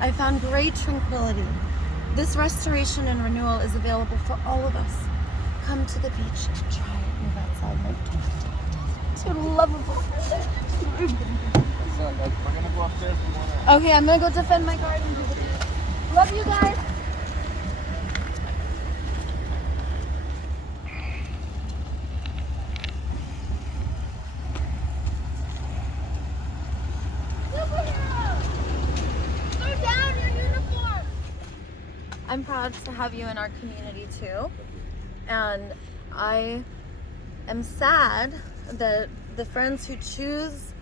I found great tranquility. This restoration and renewal is available for all of us. Come to the beach and try it. Move outside. So lovable. We're gonna go upstairs. Okay, I'm gonna go defend my garden. Love you guys. I'm proud to have you in our community too, and I am sad that the friends who choose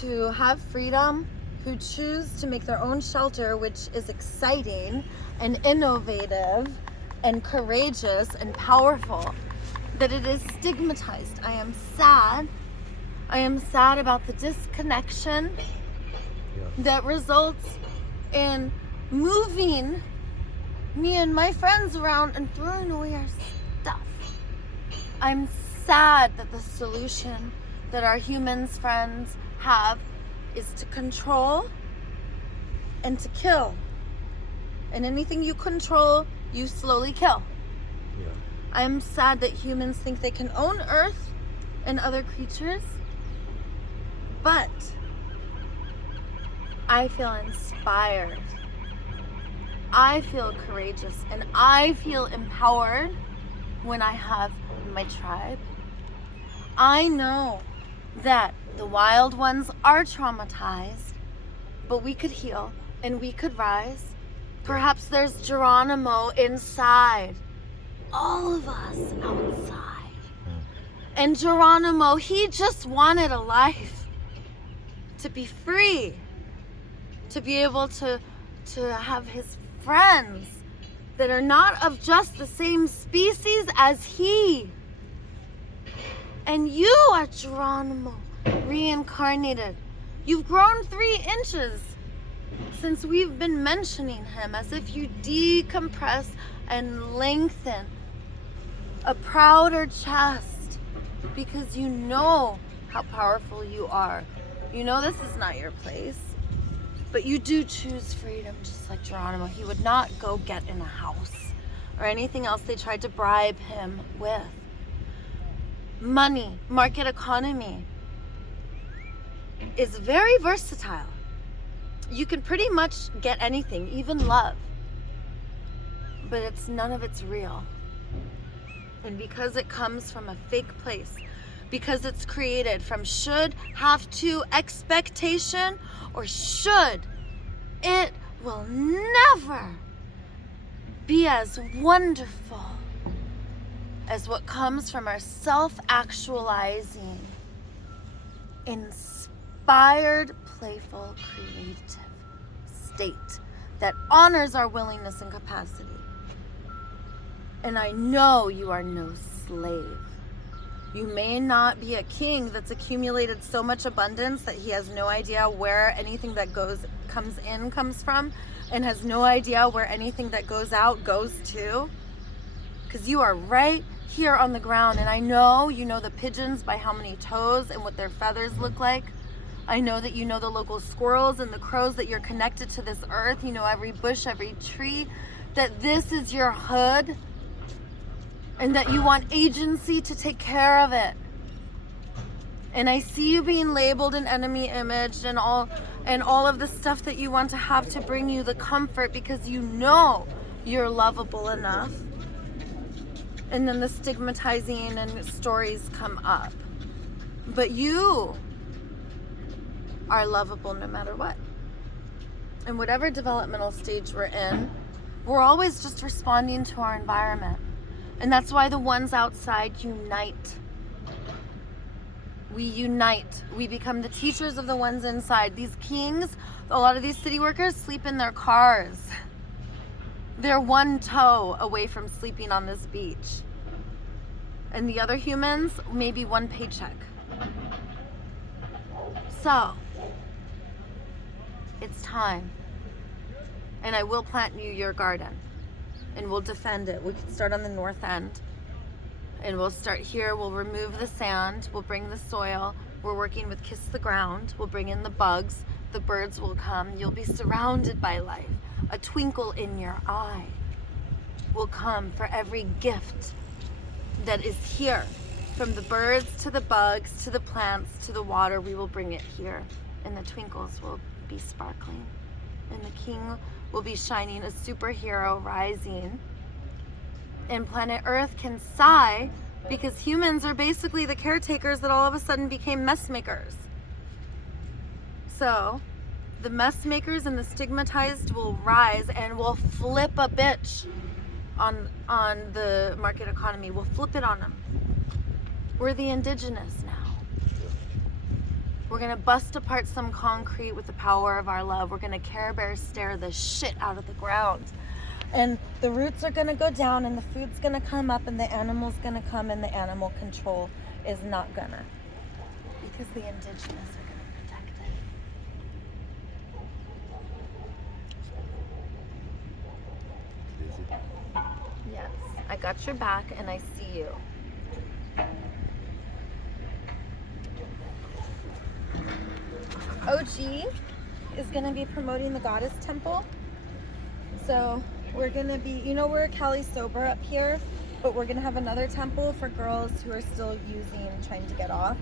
to have freedom, who choose to make their own shelter, which is exciting and innovative and courageous and powerful, that it is stigmatized. I am sad. I am sad about the disconnection that results in moving me and my friends around and throwing away our stuff. I'm sad that the solution that our humans friends have is to control and to kill. And anything you control, you slowly kill. Yeah. I'm sad that humans think they can own Earth and other creatures, but I feel inspired. I feel courageous and I feel empowered when I have my tribe. I know that the wild ones are traumatized, but we could heal and we could rise. Perhaps there's Geronimo inside, all of us outside. And Geronimo, he just wanted a life, to be free, to be able to have his friends that are not of just the same species as he. And you are Geronimo, reincarnated. You've grown 3 inches since we've been mentioning him, as if you decompress and lengthen a prouder chest because you know how powerful you are. You know this is not your place. But you do choose freedom, just like Geronimo. He would not go get in a house or anything else they tried to bribe him with. Money, market economy is very versatile. You can pretty much get anything, even love. But none of it's real. And because it comes from a fake place, because it's created from should, have to, expectation, or should, it will never be as wonderful as what comes from our self-actualizing, inspired, playful, creative state that honors our willingness and capacity. And I know you are no slave. You may not be a king that's accumulated so much abundance that he has no idea where anything that comes from, and has no idea where anything that goes out goes to. Because you are right here on the ground, and I know you know the pigeons by how many toes and what their feathers look like. I know that you know the local squirrels and the crows, that you're connected to this earth. You know every bush, every tree, that this is your hood, and that you want agency to take care of it. And I see you being labeled an enemy image and all of the stuff that you want to have to bring you the comfort, because you know you're lovable enough. And then the stigmatizing and stories come up. But you are lovable no matter what. And whatever developmental stage we're in, we're always just responding to our environment. And that's why the ones outside unite. We unite. We become the teachers of the ones inside. These kings, a lot of these city workers sleep in their cars. They're one toe away from sleeping on this beach. And the other humans, maybe one paycheck. So, it's time. And I will plant you your garden. And we'll defend it. We can start on the north end. And we'll start here. We'll remove the sand. We'll bring the soil. We're working with Kiss the Ground. We'll bring in the bugs. the birds will come. You'll be surrounded by life. A twinkle in your eye will come for every gift that is here. From the birds to the bugs to the plants to the water, we will bring it here. And the twinkles will be sparkling. And the king will be shining, a superhero rising. And planet Earth can sigh because humans are basically the caretakers that all of a sudden became mess makers. So the mess makers and the stigmatized will rise and will flip a bitch on the market economy. We'll flip it on them. We're the indigenous now. We're gonna bust apart some concrete with the power of our love. We're gonna Care Bear stare the shit out of the ground. And the roots are gonna go down and the food's gonna come up and the animal's gonna come and the animal control is not gonna. Because the indigenous are gonna protect it. Yes, I got your back and I see you. OG is going to be promoting the goddess temple. So we're going to be, you know, we're Cali sober up here, but we're going to have another temple for girls who are still using, trying to get off.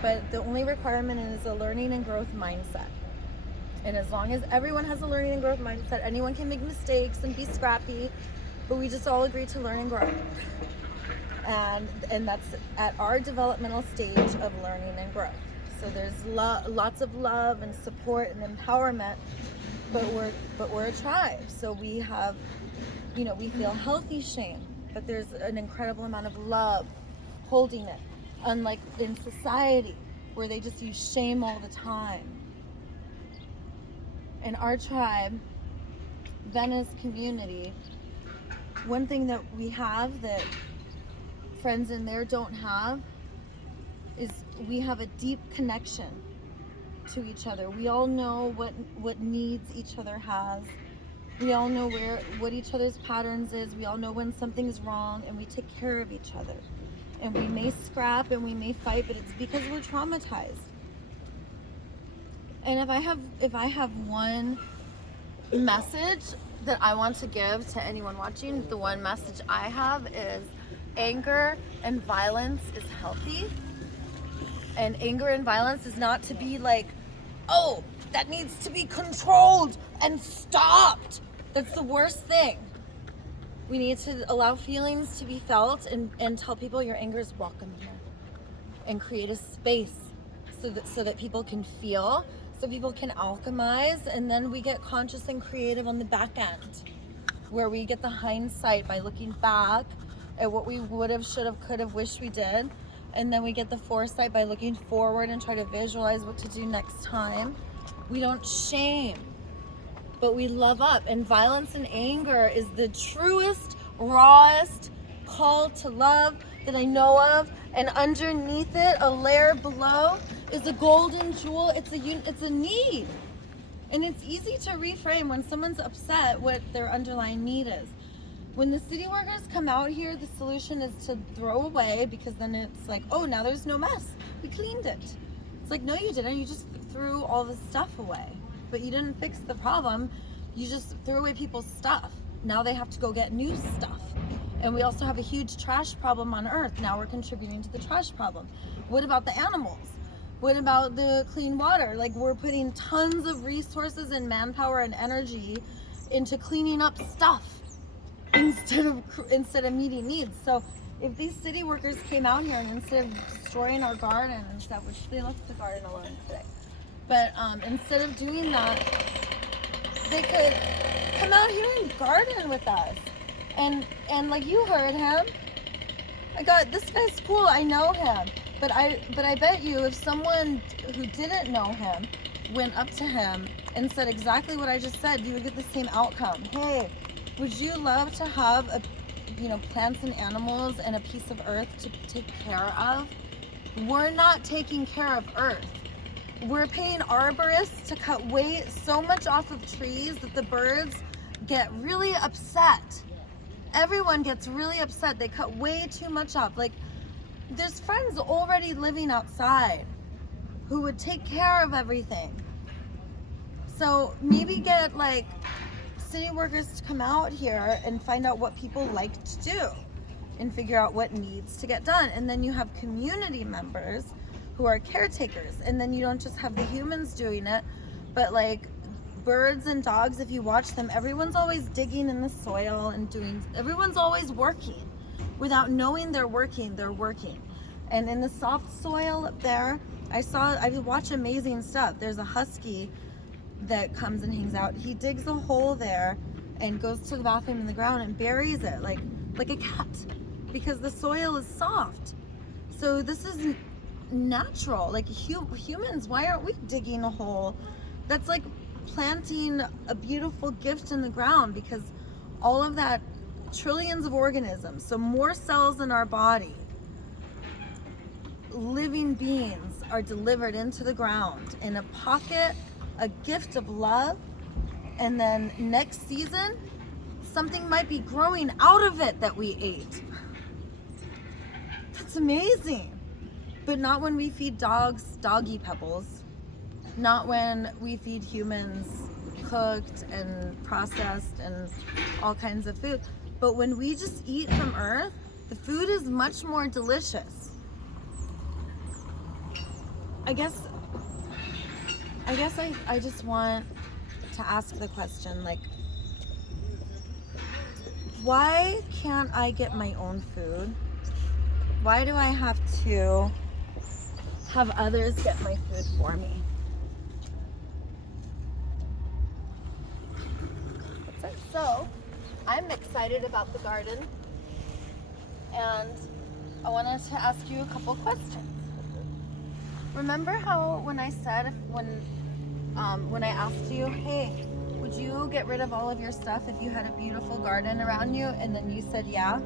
But the only requirement is a learning and growth mindset. And as long as everyone has a learning and growth mindset, anyone can make mistakes and be scrappy, but we just all agree to learn and grow. And that's at our developmental stage of learning and growth. So there's lots of love and support and empowerment, but we're a tribe. So we have, you know, we feel healthy shame, but there's an incredible amount of love holding it. Unlike in society where they just use shame all the time. In our tribe, Venice community, one thing that we have that friends in there don't have is we have a deep connection to each other. We all know what needs each other has. We all know what each other's patterns is. We all know when something's wrong and we take care of each other. And we may scrap and we may fight, but it's because we're traumatized. And if I have one message that I want to give to anyone watching, the one message I have is anger and violence is healthy. And anger and violence is not to be like, oh, that needs to be controlled and stopped. That's the worst thing. We need to allow feelings to be felt and tell people your anger is welcome here. And create a space so that people can feel, so people can alchemize, and then we get conscious and creative on the back end, where we get the hindsight by looking back at what we would have, should have, could have, wished we did. And then we get the foresight by looking forward and try to visualize what to do next time. We don't shame, but we love up. And violence and anger is the truest, rawest call to love that I know of. And underneath it, a layer below, is a golden jewel. It's a need. And it's easy to reframe when someone's upset what their underlying need is. When the city workers come out here, the solution is to throw away, because then it's like, oh, now there's no mess. We cleaned it. It's like, no, you didn't. You just threw all the stuff away. But you didn't fix the problem. You just threw away people's stuff. Now they have to go get new stuff. And we also have a huge trash problem on Earth. Now we're contributing to the trash problem. What about the animals? What about the clean water? Like, we're putting tons of resources and manpower and energy into cleaning up stuff instead of meeting needs. So if these city workers came out here and instead of destroying our garden and stuff, which they left the garden alone today, but instead of doing that, they could come out here and garden with us. And like you heard him, this guy's cool, I know him. But I bet you if someone who didn't know him went up to him and said exactly what I just said, you would get the same outcome. Hey, would you love to have plants and animals and a piece of earth to take care of? We're not taking care of earth. We're paying arborists to cut so much off of trees that the birds get really upset. Everyone gets really upset. They cut way too much off. Like, there's friends already living outside who would take care of everything. So maybe get like city workers to come out here and find out what people like to do and figure out what needs to get done. And then you have community members who are caretakers. And then you don't just have the humans doing it, but like birds and dogs, if you watch them, everyone's always digging in the soil and everyone's always working. Without knowing they're working, they're working. And in the soft soil up there, I watch amazing stuff. There's a husky that comes and hangs out. He digs a hole there and goes to the bathroom in the ground and buries it like a cat, because the soil is soft. So this is natural. Like humans, why aren't we digging a hole? That's like planting a beautiful gift in the ground, because all of that, trillions of organisms, so more cells in our body, living beings are delivered into the ground in a pocket, a gift of love, and then next season something might be growing out of it that we ate. That's amazing. But not when we feed dogs doggy pebbles, not when we feed humans cooked and processed and all kinds of food. But when we just eat from earth, the food is much more delicious. I guess I just want to ask the question, like, why can't I get my own food? Why do I have to have others get my food for me? So, I'm excited about the garden, and I wanted to ask you a couple questions. Remember how when I said when I asked you, hey, would you get rid of all of your stuff if you had a beautiful garden around you? And then you said yeah.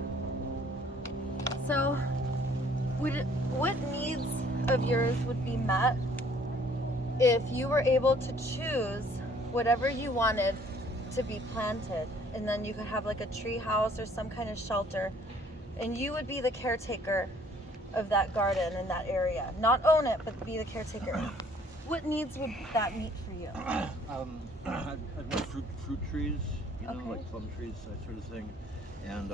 So what needs of yours would be met if you were able to choose whatever you wanted to be planted, and then you could have like a tree house or some kind of shelter, and you would be the caretaker of that garden in that area? Not own it, but be the caretaker. What needs would that meet for you? I'd want fruit trees, like plum trees, that sort of thing, and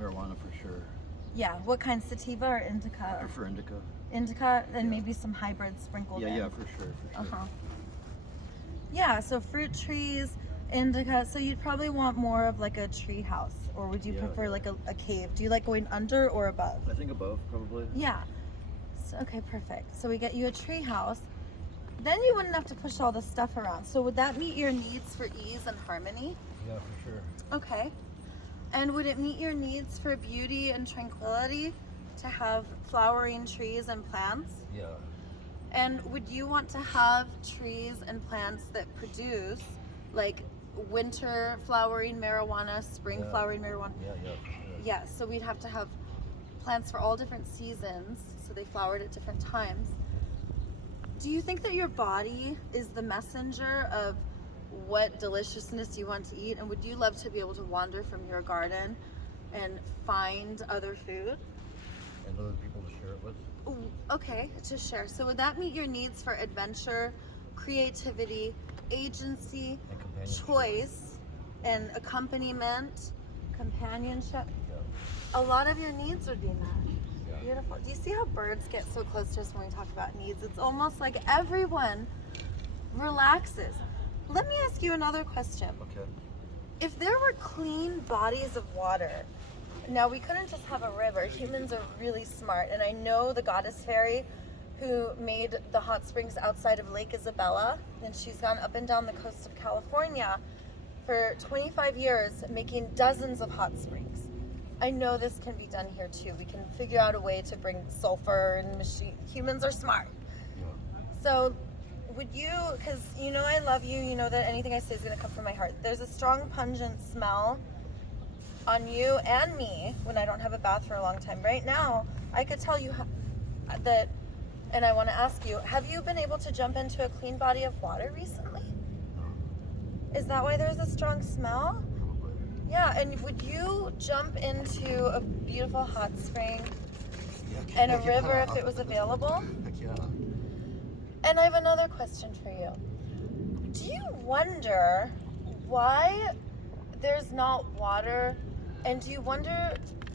marijuana for sure. Yeah, what kind? Sativa or indica? I prefer indica. Indica, and maybe some hybrids sprinkled in. Yeah, for sure. Yeah, so fruit trees, indica. So you'd probably want more of like a tree house, or would you prefer like a cave? Do you like going under or above? I think above, probably. Yeah. So, okay, perfect. So we get you a tree house. Then you wouldn't have to push all the stuff around. So would that meet your needs for ease and harmony? Yeah, for sure. Okay. And would it meet your needs for beauty and tranquility to have flowering trees and plants? Yeah. And would you want to have trees and plants that produce like winter flowering marijuana, spring flowering marijuana? Yeah, for sure. Yeah, so we'd have to have plants for all different seasons, so they flowered at different times. Do you think that your body is the messenger of what deliciousness you want to eat? And would you love to be able to wander from your garden and find other food? And other people to share it with? Ooh, okay, to share. So would that meet your needs for adventure, creativity, agency, choice, and accompaniment, companionship? Yeah. A lot of your needs would be met. Yeah. Beautiful. Do you see how birds get so close to us when we talk about needs? It's almost like everyone relaxes. Let me ask you another question. Okay. If there were clean bodies of water, now we couldn't just have a river. Humans are really smart, and I know the goddess fairy who made the hot springs outside of Lake Isabella, and she's gone up and down the coast of California for 25 years making dozens of hot springs. I know this can be done here too. We can figure out a way to bring sulfur and machine. Humans are smart. Yeah. So would you, because you know I love you, you know that anything I say is going to come from my heart. There's a strong pungent smell on you and me when I don't have a bath for a long time. Right now, I could tell you that, and I want to ask you, have you been able to jump into a clean body of water recently? No. Is that why there's a strong smell? Probably. Yeah, and would you jump into a beautiful hot spring Yeah, and a river if it was available? Heck yeah. And I have another question for you. Do you wonder why there's not water? And do you wonder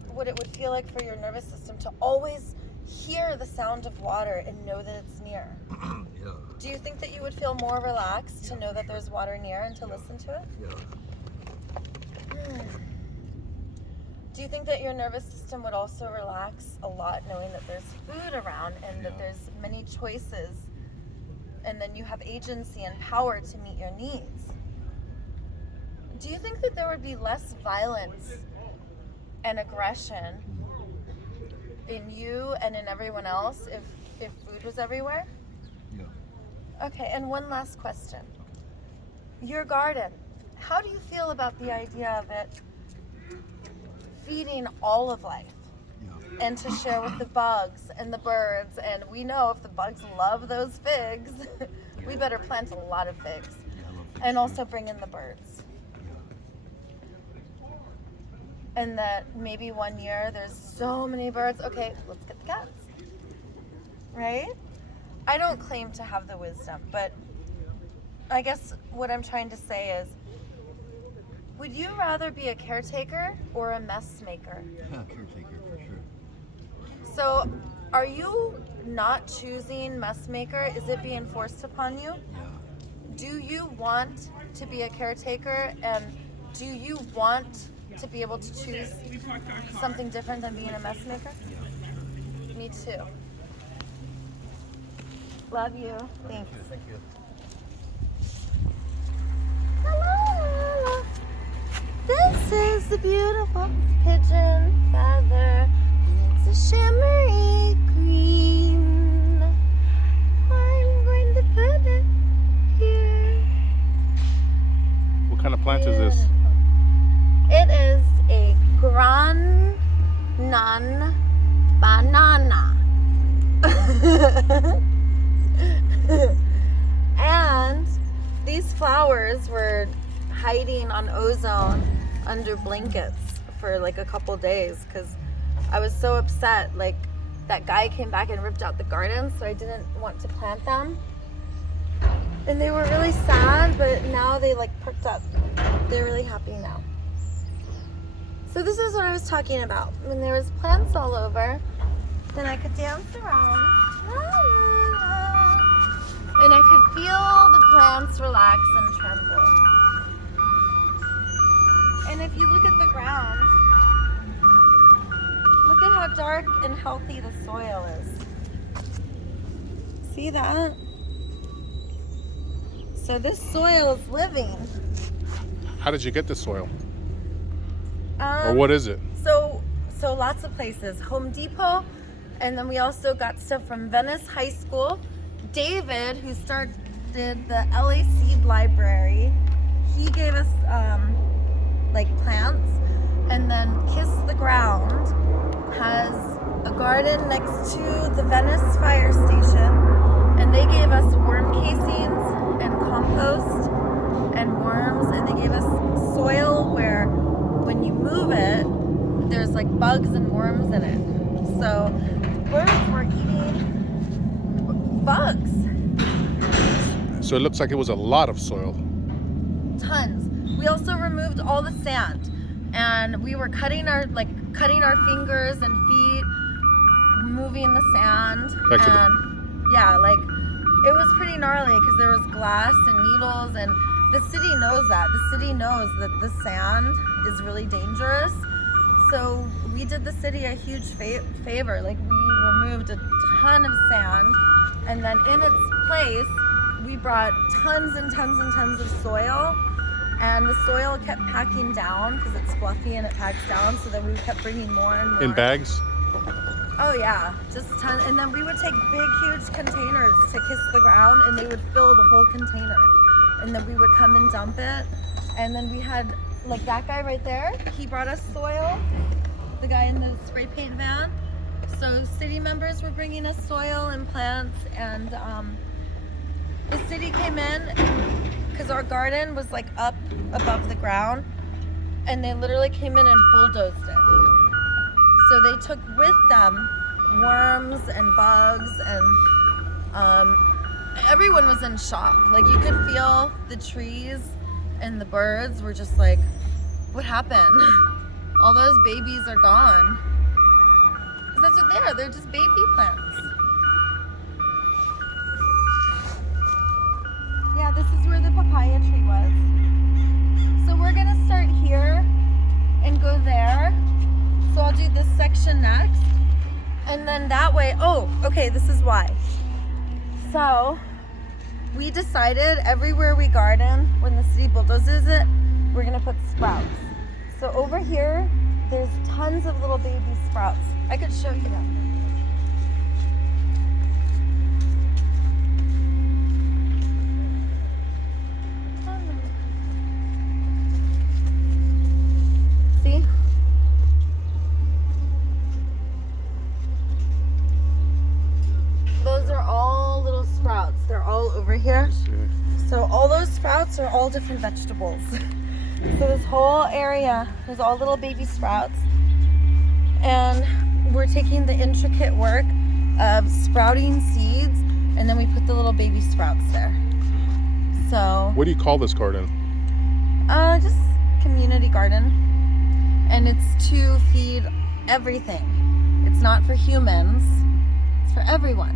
what it would feel like for your nervous system to always hear the sound of water and know that it's near? Yeah. Do you think that you would feel more relaxed to know that there's water near and to listen to it? Yeah. Do you think that your nervous system would also relax a lot knowing that there's food around and that there's many choices, and then you have agency and power to meet your needs? Do you think that there would be less violence and aggression in you and in everyone else if food was everywhere? Yeah. Okay, and one last question. Your garden, how do you feel about the idea of it feeding all of life? Yeah. And to share with the bugs and the birds, and we know if the bugs love those figs, we better plant a lot of figs. Yeah, I love figs And too. also bring in the birds. And that maybe one year there's so many birds. Okay, let's get the cats. Right? I don't claim to have the wisdom, but I guess what I'm trying to say is, would you rather be a caretaker or a mess maker? Yeah, caretaker for sure. So, are you not choosing mess maker? Is it being forced upon you? Yeah. Do you want to be a caretaker, and do you want to be able to choose something different than being a mess maker? Yeah. Me too. Love you. Thanks. Thank you. Hello. This is the beautiful pigeon feather, and it's a shimmery green. I'm going to put it here. What kind of plant is this? It is a gran non banana. And these flowers were hiding on ozone under blankets for like a couple days because I was so upset. Like, that guy came back and ripped out the garden, so I didn't want to plant them. And they were really sad, but now they like perked up. They're really happy now. So this is what I was talking about. When there was plants all over, then I could dance around. La, la, la. And I could feel the plants relax and tremble. And if you look at the ground, look at how dark and healthy the soil is. See that? So this soil is living. How did you get the soil? Or what is it? So lots of places. Home Depot, and then we also got stuff from Venice High School. David, who started the LA Seed Library, he gave us like plants. And then Kiss the Ground has a garden next to the Venice fire station, and they gave us worm casings and compost and worms, and they gave us soil where when you move it, there's like bugs and worms in it. So birds were eating bugs. So it looks like it was a lot of soil. Tons. We also removed all the sand, and we were cutting our fingers and feet, moving the sand. Yeah, like it was pretty gnarly because there was glass and needles, and the city knows that. The city knows that the sand is really dangerous. So we did the city a huge favor. Like, we removed a ton of sand, and then in its place, we brought tons and tons and tons of soil. And the soil kept packing down because it's fluffy and it packs down. So then we kept bringing more and more. In bags? Oh yeah, just tons. And then we would take big, huge containers to Kiss the Ground, and they would fill the whole container. And then we would come and dump it. And then we had, like, that guy right there, he brought us soil, the guy in the spray paint van. So city members were bringing us soil and plants, and the city came in because our garden was like up above the ground, and they literally came in and bulldozed it. So they took with them worms and bugs everyone was in shock. Like, you could feel the trees and the birds were just like, what happened? All those babies are gone. Because that's what they are. They're just baby plants. Yeah, this is where the papaya tree was. So we're gonna start here and go there. So I'll do this section next. And then that way, oh, okay, this is why. So we decided everywhere we garden, when the city bulldozes it, we're gonna put sprouts. So over here, there's tons of little baby sprouts. I could show you them. See? Those are all little sprouts. They're all over here. So all those sprouts are all different vegetables. So this whole area is all little baby sprouts. And we're taking the intricate work of sprouting seeds, and then we put the little baby sprouts there. So What do you call this garden? just community garden. And it's to feed everything. It's not for humans, it's for everyone.